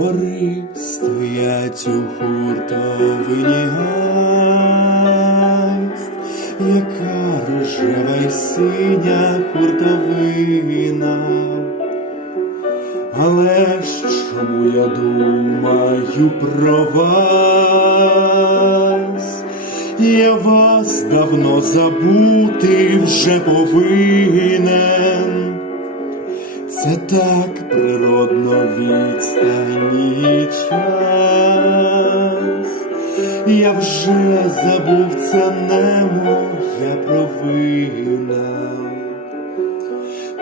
Гори стоять у хуртовині гайст, яка рожева й синя хуртовина, але ж чому я думаю про вас? Я вас давно забути вже повинен. Це так природно відстані час. Я вже забув, це не моя провина.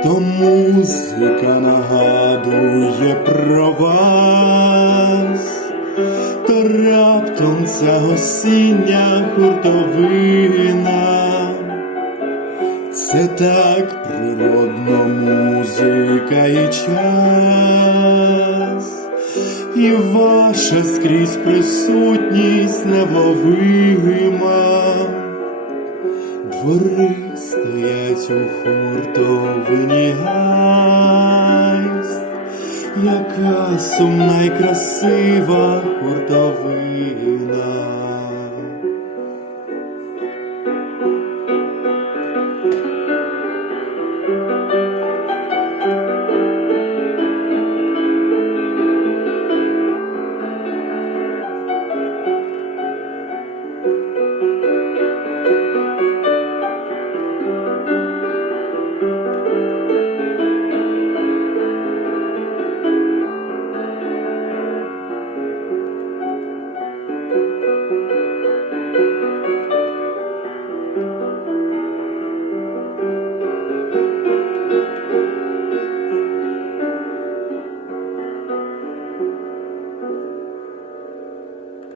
То музика нагадує про вас, то раптом ця осіння хуртовина. Це так природно музика і час, і ваша скрізь присутність невловима. Двори стоять у хуртовині гайст, яка сумна й красива хуртовина.